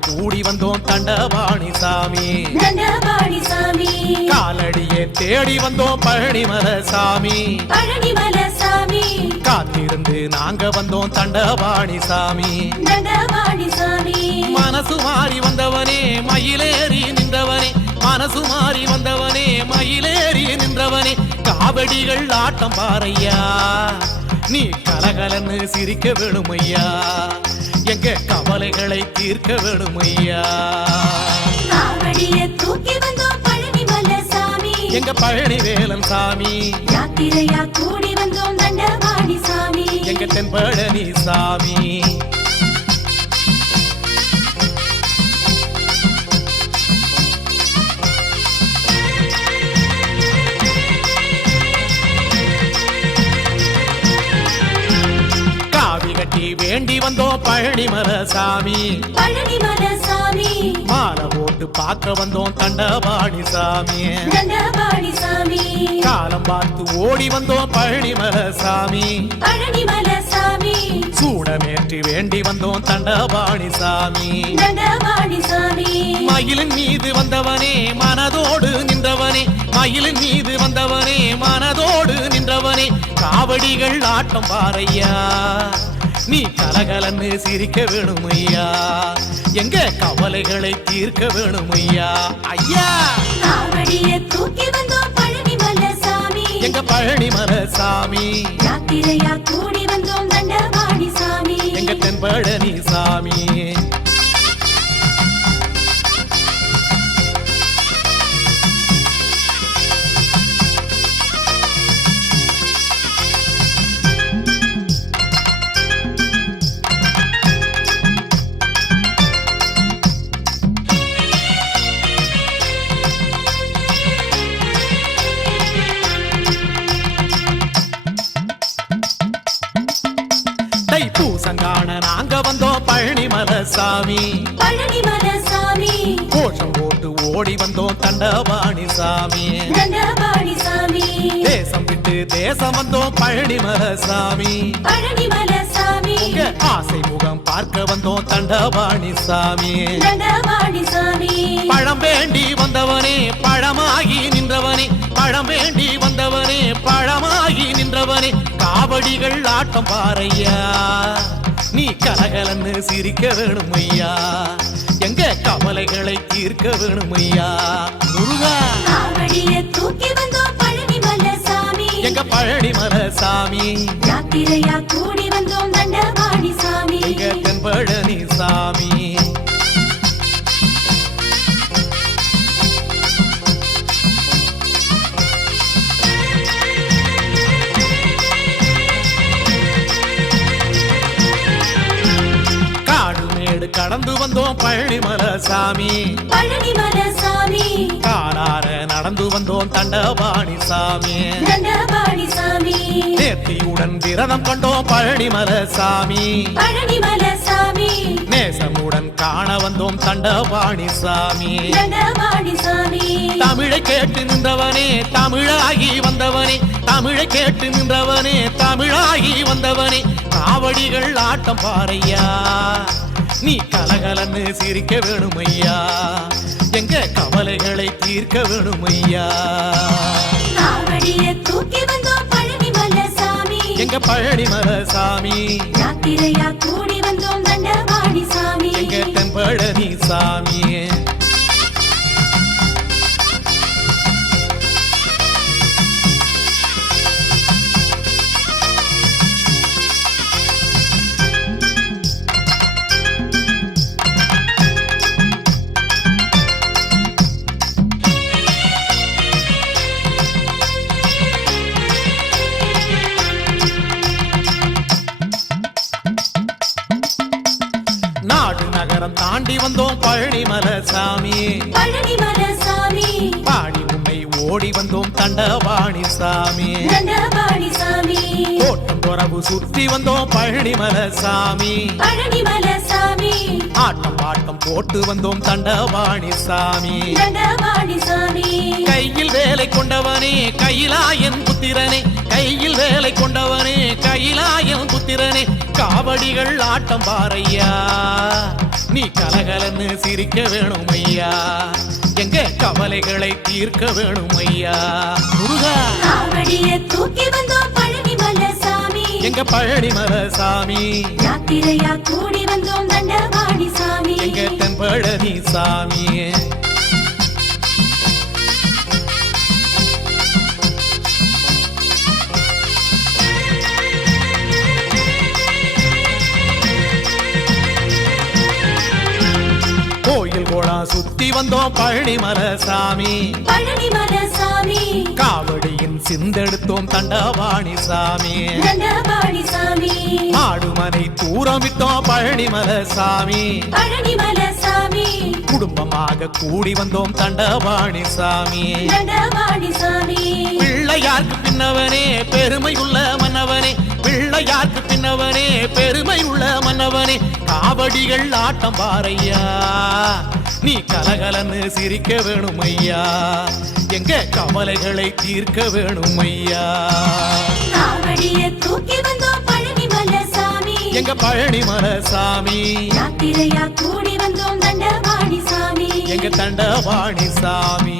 கூடி வந்தோம் தண்டபாணி சாமி. காலடியே தேடி வந்தோம் பழனிமல சாமி. காத்திருந்து நாங்க வந்தோம் தண்டபாணி சாமி. மனசு மாறி வந்தவனே மயிலேறி நின்றவனே. மனசு மாறி வந்தவனே மயிலேறி நின்றவனே. காவடிகள் ஆட்டம் பாறையா. நீ கலகலன்னு சிரிக்க வேணுமையா எங்க கவலைகளை தீர்க்க வேணுமையா காவடிய தூக்கி வந்தோம் பழனிமல சாமி எங்க பழனி வேலன் சாமி. யாத்திரையா கூடி வந்தோம் தண்டபாணி சாமி. எங்க தென்பழனி சாமி. கட்டி வேண்டி வந்தோம் பழனிமல சாமி பழனிமல சாமி மாலை போட்டு பார்க்க வந்தோம் தண்டபாணி சாமி தண்டபாணி சாமி காலம் பார்த்து ஓடி வந்தோம் பழனிமல சாமி பழனிமல சாமி சூடமேற்றி வேண்டி வந்தோம் தண்டபாணி சாமி தண்டபாணி சாமி மயிலின் மீது வந்தவனே மனதோடு நின்றவனே. மயிலின் மீது வந்தவனே மனதோடு நின்றவனே. காவடிகள் ஆட்டம் பாறையா. நீ கலகலன்னு சிரிக்க வேணுமையா? எங்க கவலைகளை தீர்க்க வேணுமையா? ஐயா! காவடிய தூக்கி வந்தோம் பழனிமல சாமி எங்க பழனிமல சாமி யாத்திரையா கூடி வந்தோம் தண்டபாணி சாமி. எங்க தென்பழனி சாமி. ஓடி வந்தோம் தண்டபாணி சாமி. தேசம் விட்டு தேசம் வந்தோம் பழனிமல சாமி. உங்க ஆசை முகம் பார்க்க வந்தோம் தண்டபாணி சாமி. பழம் வேண்டி வந்தவனே பழமாகி நின்றவனே. பழம் வேண்டி வந்தவனே பழமாகி நின்றவனே. காவடிகள் ஆட்டம் பாறையா. கலகலன்னு சிரிக்க வேணுமையா? எங்க கவலைகளை தீர்க்க வேணுமையா? முருகா. காவடிய தூக்கி வந்தோம் பழனிமல சாமி எங்க யாத்திரையா கூடி வந்தோம் தண்டபாணி சாமி. எங்க தென்பழனி மேடு கடந்து வந்தோம் பழனிமல சாமி பழனிமல சாமி காலார நடந்து வந்தோம் தண்டபாணி சாமி தண்டபாணி சாமி நேர்த்தியுடன் விரதம் கொண்டோம் பழனிமல சாமி பழனிமல சாமி நேசமுடன் காண வந்தோம் தண்டபாணி சாமி தண்டபாணி சாமி தமிழை கேட்டு நின்றவனே தமிழாகி வந்தவனே தமிழை கேட்டு நின்றவனே தமிழாகி வந்தவனே காவடிகள் ஆட்டம் பாறையா. நீ கலகலன்னு சிரிக்க வேணுமையா? எங்க கவலைகளை தீர்க்க வேணுமையா? தூக்கி வந்தோம் பழனிமல சாமி எங்க பழனிமல சாமி கூடி வந்தோம் தண்டபாணி சாமி. எங்க தென்பழனி சாமி தாண்டி வந்தோம் பழனிமல சாமி. பாடி உன்னை ஓடி வந்தோம் தண்டபாணி சாமி. தோட்டம் துறவு சுற்றி வந்தோம் பழனிமல சாமி. பழனிமல சாமி ஆட்டம் பாட்டம் போட்டு வந்தோம் தண்டபாணி சாமி. கையில் வேலை கொண்டவனே கையிலாயன் புத்திரனே. கையில் வேலை கொண்டவனே கையிலாயன் புத்திரனே. காவடிகள் ஆட்டம் பாரையா நீ கலகலன்னு சிரிக்க வேணும் ஐயா எங்க கவலைகளை தீர்க்க வேணும் ஐயா முருகா தூக்கி வந்தோம் பழனி மலை சாமி எங்க பழனிமல சாமி யாத்திரையா கூடி வந்தோம் எங்க தென்பழனி சாமி கோயில் கோடா சுத்தி வந்தோம் பழனிமல சாமி. பழனி மலை சாமி. காவடியின் சிந்தெடுத்தோம் தண்டவாணி சாமி. தண்டபாணி சாமி. ஆடுமனை தூரமிட்டோம் பழனிமல சாமி. பழனி சாமி குடும்பமாக கூடி வந்தோம் தண்டபாணி சாமி. பிள்ளையார்க்கு பின்னவனே பெருமை உள்ள மன்னவனே. பிள்ளையார்க்கு பின்னவனே பெருமை உள்ள மன்னவனே. காவடிகள் ஆட்டம் பாரையா. நீ கலகலன்னு சிரிக்க வேணும் ஐயா எங்க கவலைகளை தீர்க்க வேணும் ஐயா எங்க பழனிமல சாமி யாத்திரையா கூடி வந்தோம் தண்டபாணி சாமி எங்க தண்டவாணி சாமி?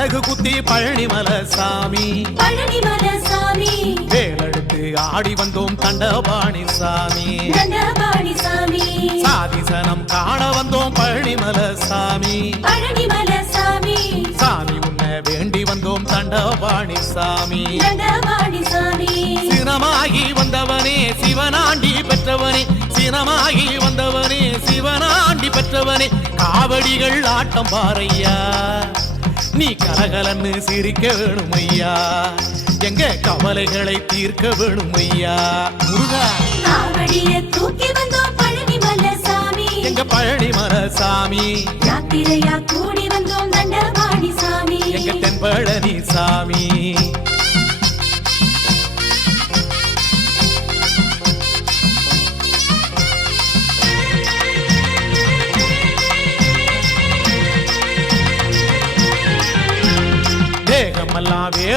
அழகு குத்தி பழனிமல சாமி. பழனி மலை சாமி வேலெடுத்து ஆடி வந்தோம் தண்டபாணி சாமி தண்டபாணி சாமி சாதிசனம் காண வந்தோம் பழனிமல சாமி பழனி மலை சாமி சாமி உன்னை வேண்டி வந்தோம் தண்டபாணி சாமி தண்டபாணி சாமி சினமாகி வந்தவனே சிவனாண்டி பெற்றவனே. சினமாகி வந்தவனே சிவனாண்டி பெற்றவனே. காவடிகள் ஆட்டம் பாரையா நீ கலகலன்னு சிரிக்க வேணும் ஐயா எங்க கவலைகளை தீர்க்க வேணும் ஐயா முருகா தூக்கி வந்தோம் பழனி மலை சாமி எங்க பழனிமல சாமி யாத்திரையா கூடி வந்தோம் தண்டபாணி சாமி. எங்க தென்பழனி சாமி.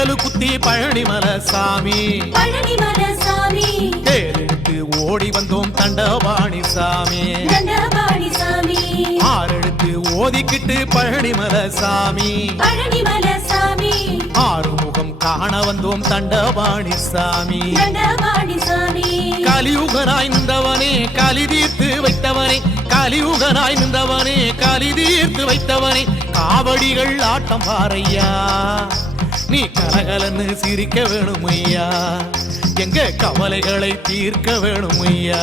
வேலு குத்தி பழனிமல சாமி. தேரெடுத்து ஓடி வந்தோம் தண்டபாணி சாமி. ஆறெடுத்து ஓதிக்கிட்டு பழனிமல சாமி. ஆறுமுகம் காண வந்தோம் தண்டபாணி சாமி. கலியுகனாய் நின்றவனே கலி தீர்த்து வைத்தவனே. கலியுகனாய் நின்றவனே கலி தீர்த்து வைத்தவனே. காவடிகள் ஆட்டம் பாரையா நீ கலகலன்னு சிரிக்க வேணும் ஐயா எங்க கவலைகளை தீர்க்க வேணும் ஐயா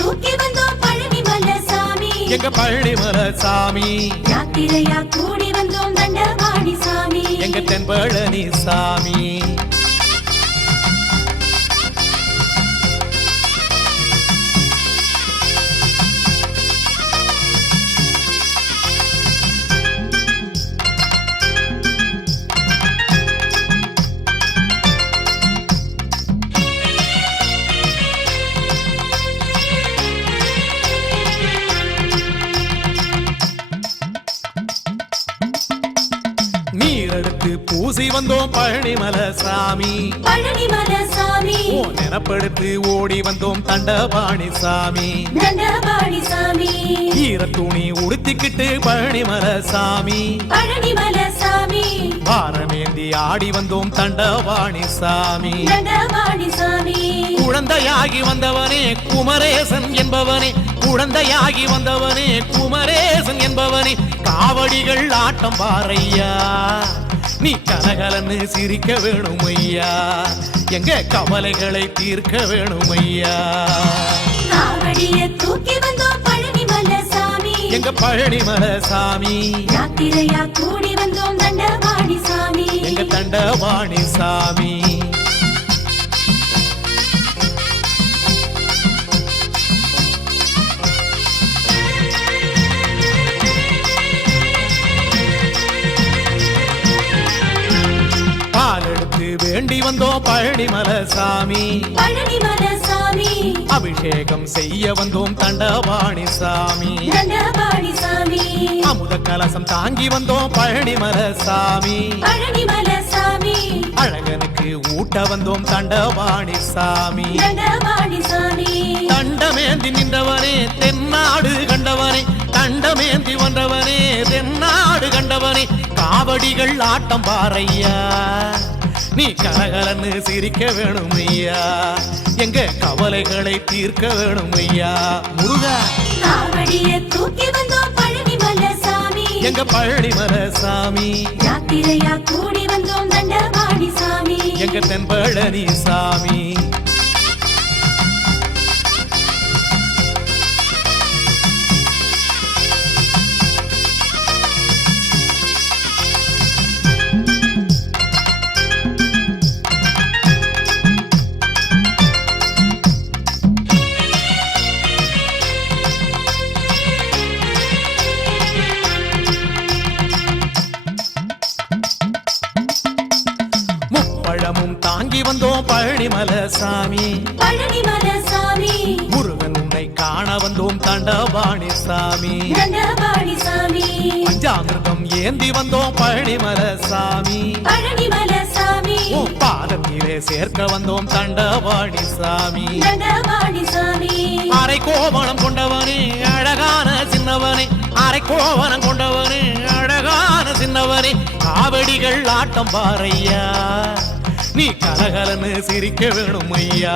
தூக்கி வந்தோம் பழனி மலை சாமி எங்க பழனிமல சாமி யாத்திரையா கூடி வந்தோம் தண்டபாணி சாமி. எங்க தென்பழனி சாமி? பூசி வந்தோம் பழனிமல சாமி. பழனி மலை சாமி நினப்படுத்து ஓடி வந்தோம் தண்டபாணி சாமி. தண்டபாணி சாமி. ஈர துணி உடுத்திக்கிட்டு பழனிமல சாமி. பழனி மலை சாமி. பாரமேந்தி ஆடி வந்தோம் தண்டபாணி சாமி. தண்டபாணி சாமி. குழந்தையாகி வந்தவனே குமரேசன் என்பவனே. குழந்தையாகி வந்தவனே குமரேசன் என்பவனே. காவடிகள் ஆட்டம் பாரையா நீ கலகலன்னு சிரிக்க வேணும் ஐயா எங்க கவலைகளை தீர்க்க வேணும் ஐயா தூக்கி வந்தோம் பழனி மலை சாமி எங்க பழனிமல சாமி யாத்திரையா கூடி வந்தோம் தண்டபாணி சாமி. எங்க தண்டவாணி சாமி. வேண்டி வந்தோம் பழனிமல சாமி. பழனிமல சாமி அபிஷேகம் செய்ய வந்தோம் தண்டவாணி சாமி. தண்டபாணி சாமி. அமுத கலசம் தாங்கி வந்தோம் பழனிமல சாமி. பழனிமல சாமி அழகனுக்கு ஊட்ட வந்தோம் தண்டவாணி சாமி. தண்டபாணி சாமி. தண்டமேந்தி நின்றவனே தென்னாடு கண்டவனே. தண்டமேந்தி வந்தவனே தென்னாடு கண்டவனே. காவடிகள் ஆட்டம் பாறையா. நீ கலகலன்னு சிரிக்க வேணும் ஐயா எங்க கவலைகளை தீர்க்க வேணும் ஐயா முருகா தூக்கி வந்தோம் பழனிமல சாமி எங்க பழனிமல சாமி யாத்திரையா கூடி வந்தோம் தண்டபாணி சாமி. எங்க தென்பழனி சாமி? சாமி பழனிமல சாமி முருகன் காண வந்தோம் தண்டவாணி சாமி தண்டபாணி சாமி பஞ்சாமிர்தம் ஏந்தி வந்தோம் பழனிமல சாமி பழனிமல சாமி உன் பாதத்திலே சேர்க்க வந்தோம் தண்டவாணி சாமி தண்டபாணி சாமி அரை கோவணம் கொண்டவனே அழகான சின்னவனே. அரை கோவணம் கொண்டவனே அழகான சின்னவனே. காவடிகள் ஆட்டம் பாறையா. நீ கலகலன்னு சிரிக்க வேணும் ஐயா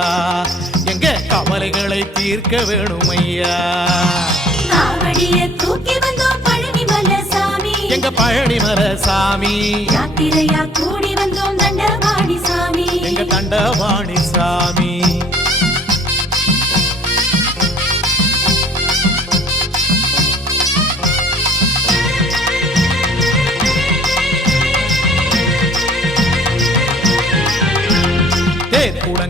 எங்க கவலைகளை தீர்க்க வேணும் ஐயா தூக்கி வந்தோம் பழனிமல சாமி எங்க பழனிமல சாமி யாத்திரையா கூடி வந்தோம் தண்டபாணி சாமி. எங்க தண்டவாணி சாமி?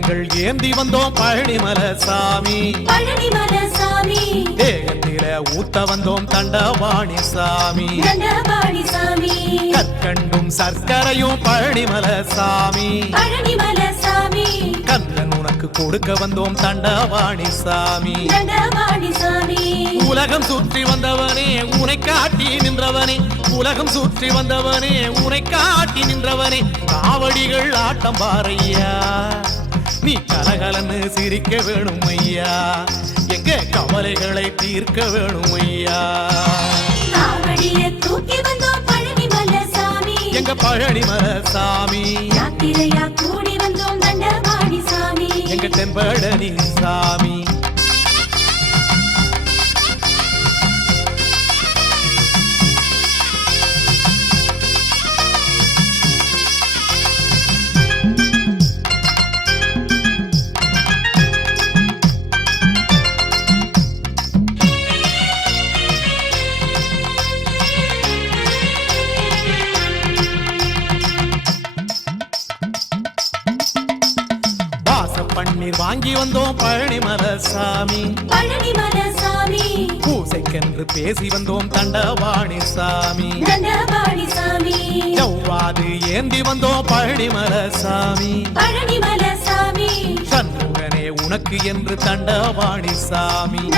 தேர்குடங்கள் ஏந்தி வந்தோம் பழனிமல சாமி. பழனிமல சாமி. தேகத்தில ஊத்த வந்தோம் தண்டவாணி சாமி. கற்கண்டும் சர்க்கரையும் பழனிமல சாமி. பழனிமல சாமி. கந்தன் உனக்கு கொடுக்க வந்தோம் தண்டவாணி சாமி. உலகம் சுற்றி வந்தவனே உனை காட்டி நின்றவனே. உலகம் சுற்றி வந்தவனே உனை காட்டி நின்றவனே. காவடிகள் ஆட்டம் பாறையா. நீ கலகலன்னு சிரிக்க வேணும் ஐயா. எங்க கவலைகளை தீர்க்க வேணும் ஐயா. எங்க பழனிமல சாமி. யாத்திரையா கூடி வந்தோம் தண்டபாணி சாமி. எங்க தென்பழனி சாமி. சாமி. சாமி பூசைக்கென்று பேசி வந்தோம் தண்டவாணி சாமி. சாமி. ஜவ்வாது ஏந்தி வந்தோம் பழனிமல சாமி. சாமி. சண்முகனே உனக்கு என்று தண்டவாணி சாமி.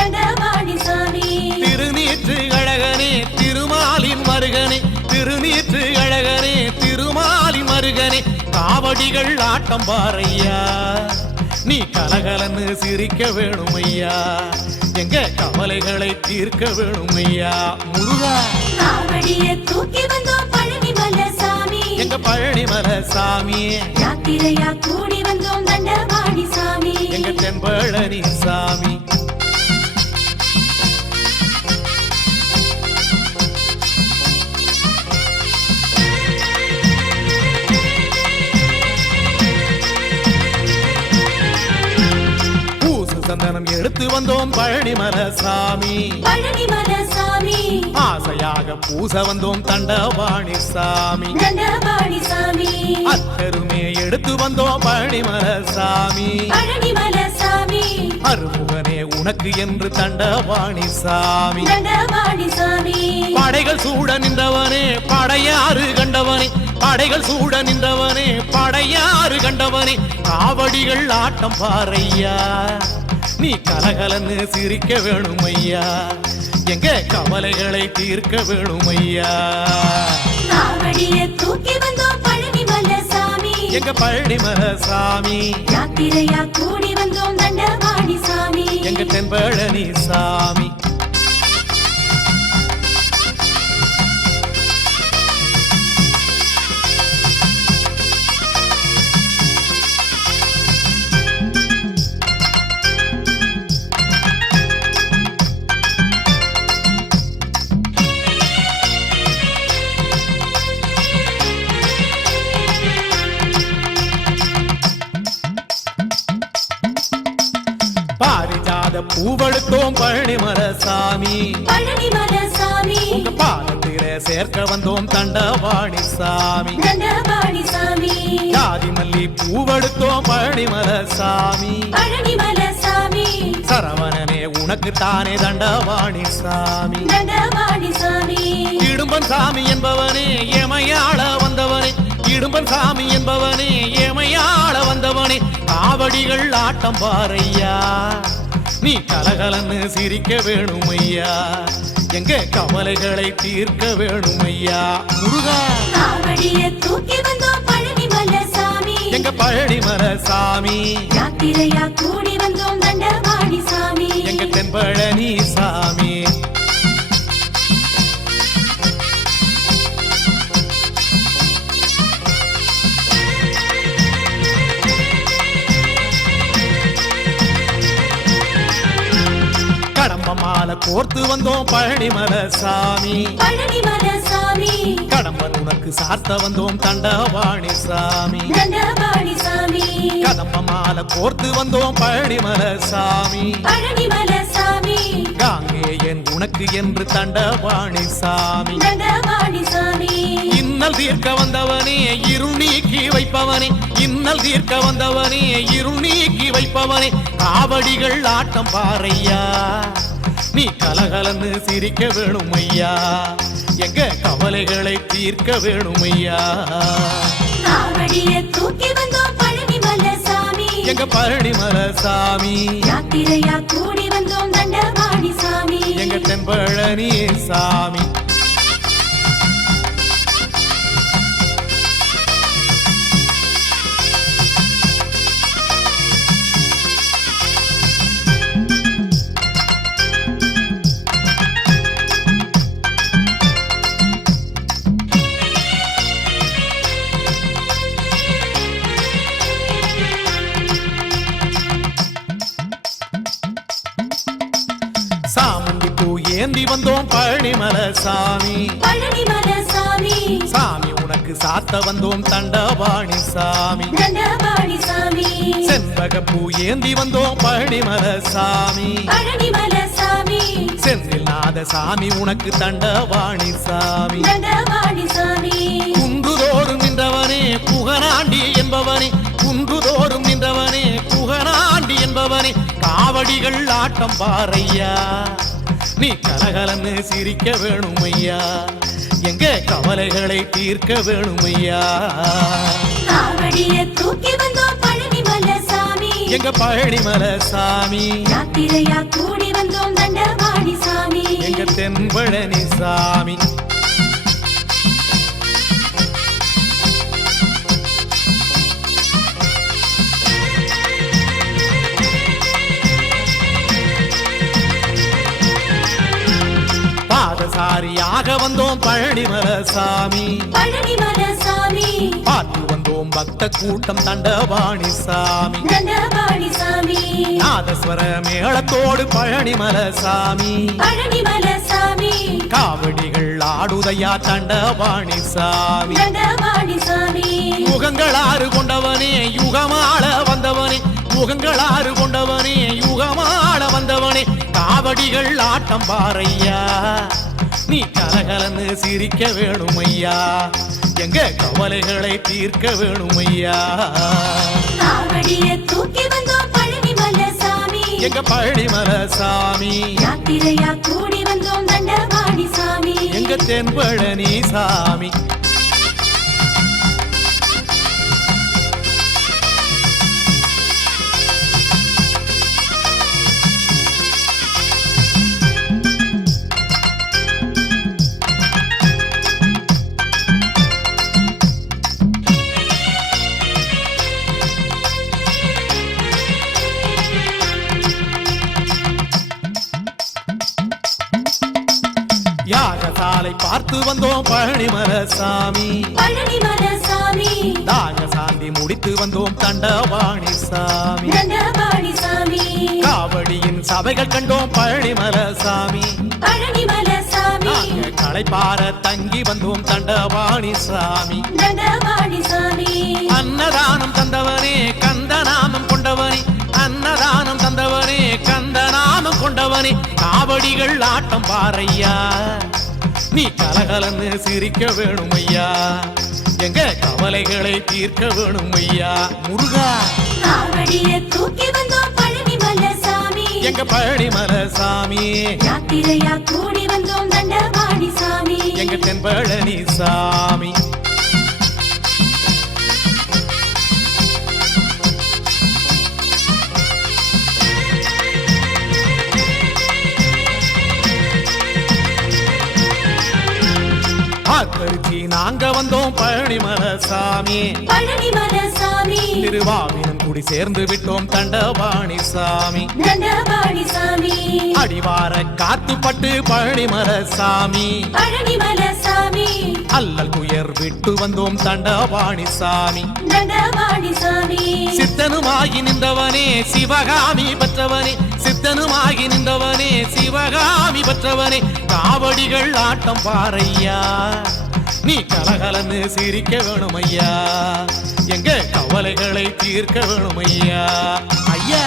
திருநீற்று அழகனே திருமாலின் மருகனே. திருநீற்று அழகனே திருமாலின் மருகனே. காவடிகள் ஆட்டம் பாறையா. நீ கலகலன்னு சிரிக்க வேணும் ஐயா எங்க கவலைகளை தீர்க்க வேணும் ஐயா முருகா தூக்கி வந்தோம் பழனிமல சாமி எங்க பழனிமல சாமி யாத்திரையா கூடி வந்தோம் தண்டபாணி சாமி. எங்க தென்பழனி சாமி. எடுத்து வந்தோம் பழனிமல சாமி. பழனிமல சாமி ஆசையாக பூச வந்தோம் தண்டபாணி சாமி தண்டபாணி சாமி அத்தருமே எடுத்து வந்தோம் பழனிமல சாமி பழனிமல சாமி அருமுகனே உனக்கு என்று தண்டபாணி சாமி தண்டபாணி சாமி படைகள் சூட நின்றவனே படையாறு கண்டவனே. படைகள் சூட நின்றவனே படையாறு கண்டவனே. காவடிகள் ஆட்டம் பாறையா நீ கலகலன்னு சிரிக்க வேணும் ஐயா எங்க கவலைகளை தீர்க்க வேணும் ஐயா தூக்கி வந்தோம் பழனிமல சாமி. எங்க பழனிமல சாமி? யாத்திரையா கூடி வந்தோம் தண்டபாணி சாமி. எங்க தென்பழனி சாமி? பூவெடுத்தோம் பழனிமல சாமி. உங்க பாதத்தில சேர்க்க வந்தோம் தண்டவாணி சாமி. ஜாதி மல்லி பூவெடுத்தோம் பழனிமல சாமி. சரவணனே உனக்கு தானே தண்டவாணி சாமி. இடும்பன் சாமி என்பவனே எமையாள வந்தவனே. இடும்பன் சாமி என்பவனே எமையாள வந்தவனே. காவடிகள் ஆட்டம் பாறையா நீ கலகலன்னு சிரிக்க வேணும் ஐயா எங்க கவலைகளை தீர்க்க வேணும் ஐயா முருகா தூக்கி வந்தோம் பழனிமல சாமி எங்க பழனிமல சாமி யாத்திரையா கூடி வந்தோம் தண்டபாணி சாமி. எங்க தென்பழனி சாமி. மாலை கோர்த்து வந்தோம் பழனிமல சாமி. கடம்பன் உனக்கு சாத்த வந்தோம் தண்டவாணி சாமி. கதம்ப மாலை கோர்த்து வந்தோம் பழனிமல சாமி. சாமி. காங்கேயன் உனக்கு என்று தண்டவாணி சாமி. இன்னல் தீர்க்க வந்தவனே இருள் நீக்கி வைப்பவனே. இன்னல் தீர்க்க வந்தவனே இருள் நீக்கி வைப்பவனே. காவடிகள் ஆட்டம் பாறையா. நீ கலகலன்னு சிரிக்க வேணும் ஐயா எங்க கவலைகளை தீர்க்க வேணும் ஐயா காவடிய தூக்கி வந்தோம் பழனிமல சாமி எங்க பழனிமல சாமி யாத்திரையா கூடி வந்தோம் தண்டபாணி சாமி. எங்க தென்பழனி சாமி? ஏந்தி வந்தோம் பழனிமல சாமி. சாமி. சாமி உனக்கு சாத்த வந்தோம் தண்டவாணி சாமி. தண்டபாணி சாமி. செண்பக பூ ஏந்தி வந்தோம் பழனிமல சாமி. செந்தில் நாத சாமி உனக்கு தண்டவாணி சாமி. குன்றுதோறும் நின்றவனே புகனாண்டி என்பவனே. குன்றுதோறும் நின்றவனே புகனாண்டி என்பவனே. காவடிகள் ஆட்டம் பாறையா. நீ கலகலன்னு சிரிக்க வேணும் ஐயா எங்க கவலைகளை தீர்க்க வேணும் ஐயா தூக்கி வந்தோம் பழனிமல சாமி எங்க பழனிமல சாமி யாத்திரையா கூடி வந்தோம் தண்டபாணி சாமி. எங்க தென்பழனி சாமி? பாதசாரியாக வந்தோம் பழனிமல சாமி. பழனிமல சாமி. பார்த்து வந்தோம் பக்த கூட்டம் தண்டவாணி சாமி. தண்டபாணி சாமி. நாதஸ்வர மேளத்தோடு பழனிமல சாமி. பழனிமல சாமி. காவடிகள் ஆடுதையா தண்டவாணி சாமி. தண்டபாணி சாமி. முகங்கள் ஆறு கொண்டவனே யுகமாள வந்தவனே. முகங்களாறு கொண்டவனே யுகமாட வந்தவனே. காவடிகள் ஆட்டம் பாறையா. நீ கலகலன்னு சிரிக்க வேணும் ஐயா எங்க கவலைகளை தீர்க்க வேணும் ஐயா தூக்கி வந்தோம் பழனிமல சாமி. எங்க பழனிமல சாமி? யாத்திரையா கூடி வந்தோம் தண்டபாணி சாமி. எங்க தென்பழனி சாமி? யாகசாலை பார்த்து வந்தோம் பழனிமல சாமி. தாக சாந்தி முடித்து வந்தோம் தண்டவாணி சாமி. காவடியின் சபைகள் கண்டோம் பழனிமல சாமி. களைப்பார தங்கி வந்தோம் தண்டவாணி சாமி. அன்னதானம் தந்தவனே கந்தநாமம் கொண்டவனே. அன்னதானம் தந்தவனே கந்தநாமம் கொண்டவனே. காவடிகள் ஆட்டம் பாறையா. நீ கலகலன்னு சிரிக்க வேணும் ஐயா எங்க கவலைகளை தீர்க்க வேணும் ஐயா முருகா தூக்கி வந்தோம் பழனிமல சாமி எங்க பழனிமல சாமி யாத்திரையா கூடி வந்தோம் தண்டபாணி சாமி. எங்க தென்பழனி சாமி. நாங்க வந்தோம் பழனிமல சாமி. பழனிமல சாமி. திருவாவினம் குடி சேர்ந்து விட்டோம் தண்டபாணி சாமி. தண்டபாணி சாமி. அடிவார காத்துப்பட்டு பழனிமல சாமி. பழனிமல சாமி. அல்லல் துயர் விட்டு வந்தோம் தண்டபாணி சாமி. தண்டபாணி சாமி. சித்தனுமாகி நின்றவனே சிவகாமி பெற்றவனே. சித்தனுமாகி நின்றவனே சிவகாமி பெற்றவனே. காவடிகள் ஆட்டம் பாறையா. நீ கலகலன்னு சிரிக்க வேணும் ஐயா எங்க கவலைகளை தீர்க்க வேணும் ஐயா. ஐயா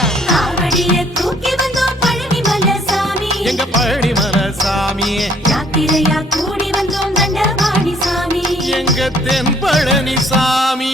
தூக்கி வந்தோம் பழனிமல சாமி எங்க பழனிமல சாமி யாத்திரையா கூடி வந்தோம் தண்டபாணி சாமி. எங்க தென்பழனி சாமி.